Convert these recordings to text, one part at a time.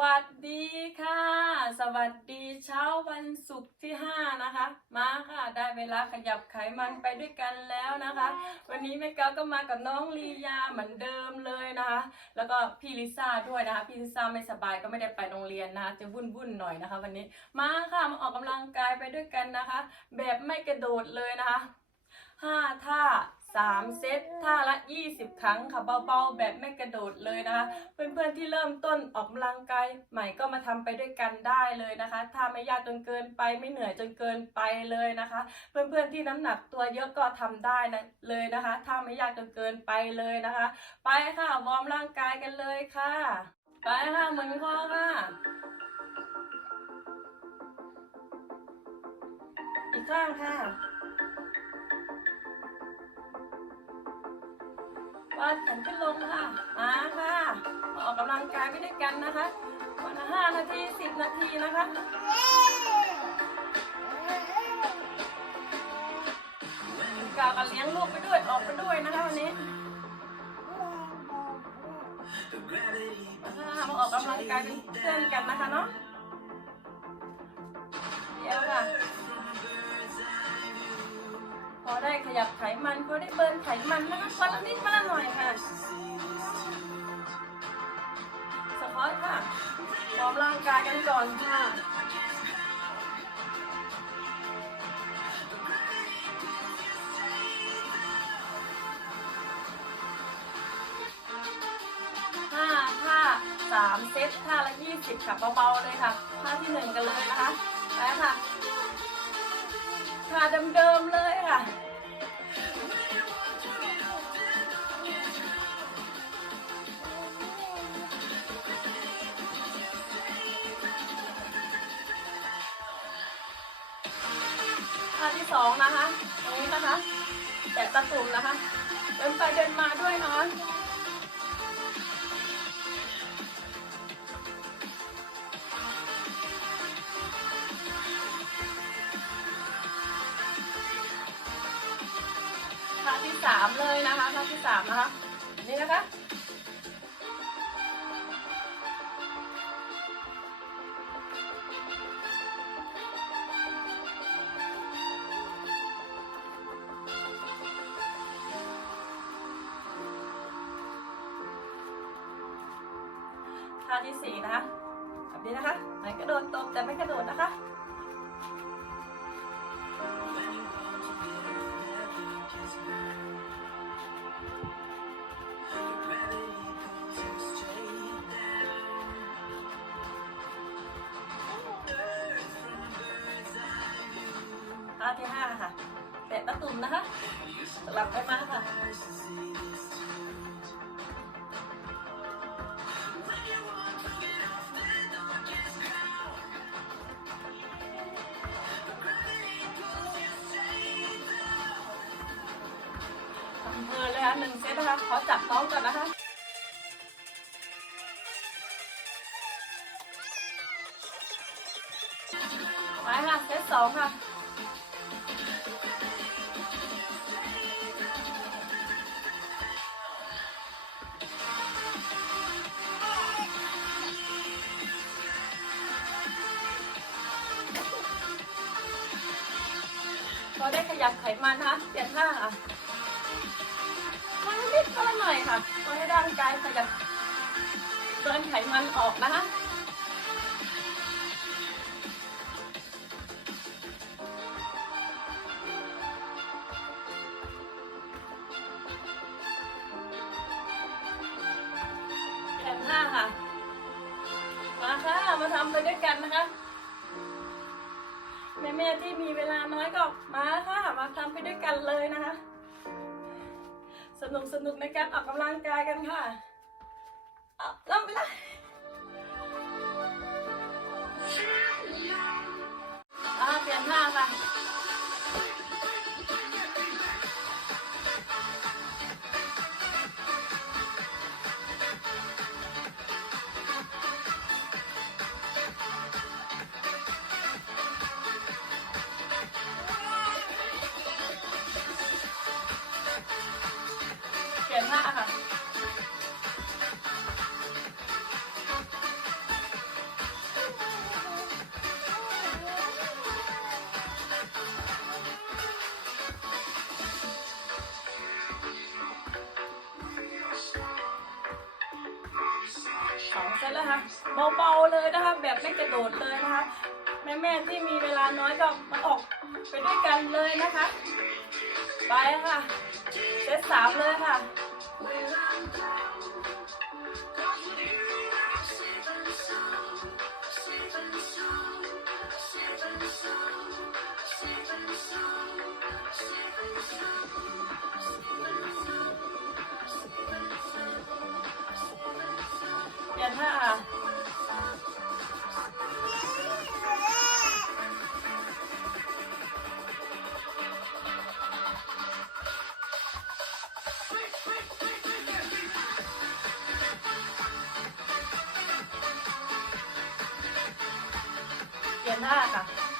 วัสดีค่ะ สวัสดีเช้าวันศุกร์ที่ 5 นะคะ มาค่ะ ได้เวลาขยับไขมันไปด้วยกันแล้วนะคะ วันนี้แม่เกาก็มากับน้องลียาเหมือนเดิมเลยนะคะ แล้วก็พี่ลิซ่าด้วยนะคะ พี่ลิซ่าไม่สบายก็ไม่ได้ไปโรงเรียนนะคะ จะวุ่นวุ่นๆหน่อยนะคะ วันนี้ มาค่ะ มาออกกำลังกายไปด้วยกันนะคะ แบบไม่กระโดดเลยนะคะ ห้าท่าสามเซตท่าละ 20 ครั้งค่ะเบาๆ แบบไม่กระโดดเลยนะคะ เพื่อนๆที่เริ่มต้นออกกำลังกายใหม่ก็มาทำไปด้วยกันได้เลยนะคะถ้าไม่ยากจนเกินไปไม่เหนื่อยจนเกินไปเลยนะคะ เพื่อนๆที่น้ำหนักตัวเยอะก็ทำได้นะเลยนะคะถ้าไม่ยากจนเกินไปเลยนะคะ ไปค่ะวอร์มร่างกายกันเลยค่ะ ไปค่ะเหมุนคอค่ะอีกข้างค่ะ วาดแขนขึ้นลงค่ะ มาค่ะมาออกกำลังกายไปด้วยกันนะคะวันละห้านาทีสิบนาทีนะคะกาวกันเลี้ยงลูกไปด้วย ออกไปด้วยนะคะวันนี้มามาออกกำลังกายเป็นเพื่อนกันนะคะเนาะ พอได้ขยับไขมันพอได้เบิร์นไขมันนะคะวันละนิดวันละหน่อยค่ะสควอตค่ะวอร์มร่างกายกันก่อนค่ะห้าท่าสามเซตท่าละยี่สิบค่ะเบาๆเลยค่ะท่าที่หนึ่งกันเลยนะคะไปค่ะาเดิมๆเลยค่ะ ท่าที่สองนะคะตรงนี้นะคะ แตะตะตุ่มนะคะ เดินไปเดินมาด้วยเนาะ สามเลยนะคะท่าที่สามนะคะ นี่นะคะท่าที่สี่นะคะแบบนี้นะคะไหนกระโดดตบแต่ไม่กระโดดนะคะ ที่ห้าค่ะ แตะตะตุ่มนะคะสลับไปมาค่ะเพลินเลยค่ะหนึ่งเซตนะคะขอจับน้องก่อนนะคะไปค่ะเซตสองค่ะ พอได้ขยับไขมันนะคะเปลี่ยนท่าค่ะวันนิดก็หน่อยค่ะเพื่อให้ร่างกายขยับเบิร์นไขมันออกนะคะแขนห้าค่ะ มาค่ะ มาทำไปด้วยกันนะคะ แม่ๆที่มีเวลาน้อยก็มาค่ะมาทำไปด้วยกันเลยนะคะ สนุกสนุกในการออกกำลังกายกันค่ะเอาเริ่มไปเลยอ่าเปลี่ยนท่าค่ะเป ระทค่ะสองเซตแล้วค่ะเบาๆเลยนะคะ แบบไม่กระโดดเลยนะคะ แม่ๆที่มีเวลาน้อยก็มาออกไปด้วยกันเลยนะคะ ไปค่ะเซตสามเลยค่ะเปลี่ยนท่า ค่ะ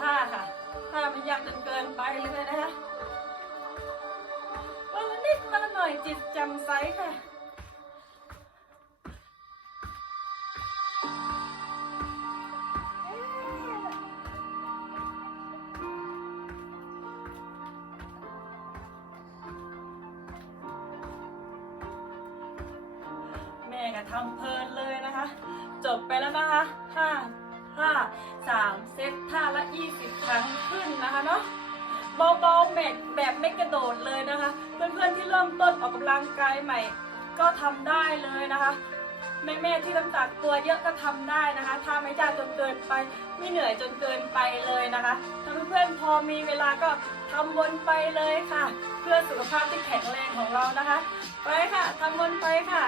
ท่าค่ะท่าไม่ยากจนเกินไปเลยนะคะวันละนิดวันละหน่อยจิตจำใสค่ะแม่ก็ทำเพลินเลยนะคะ จบไปแล้วนะคะห้า ห้าสามเซตท่าละยี่สิบครั้งขึ้นนะคะเนาะเบาๆแมทแบบไม่กระโดดเลยนะคะ เพื่อนๆที่เริ่มต้นออกกำลังกายใหม่ ก็ทำได้เลยนะคะแม่ๆที่น้ำหนักตัวเยอะก็ทำได้นะคะถ้าไม่ยากจนเกินไป ไม่เหนื่อยจนเกินไปเลยนะคะถ้าเพื่อนๆพอมีเวลาก็ทำวนไปเลยค่ะ เพื่อสุขภาพที่แข็งแรงของเรานะคะ ไปค่ะทำวนไปค่ะ